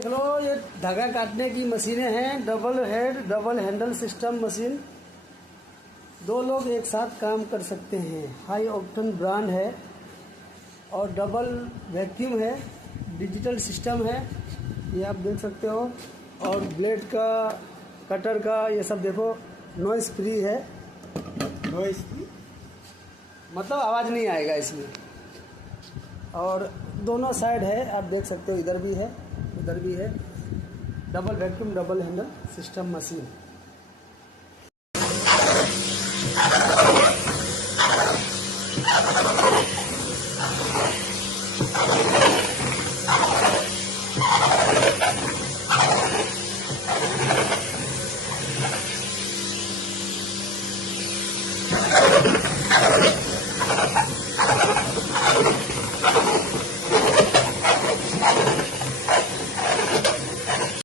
देख लो, ये धागा काटने की मशीनें हैं। Double head double handle system machine, 2 लोग एक साथ काम कर सकते हैं। हाई ऑक्टेन ब्रांड है और डबल वैक्यूम है, डिजिटल सिस्टम है, ये आप देख सकते हो। और ब्लेड का, कटर का, ये सब देखो नॉइस फ्री है। नॉइस फ्री मतलब आवाज़ नहीं आएगा इसमें। और दोनों साइड है, आप देख सकते हो, इधर भी है उधर भी है। Double vacuum double handle system machine.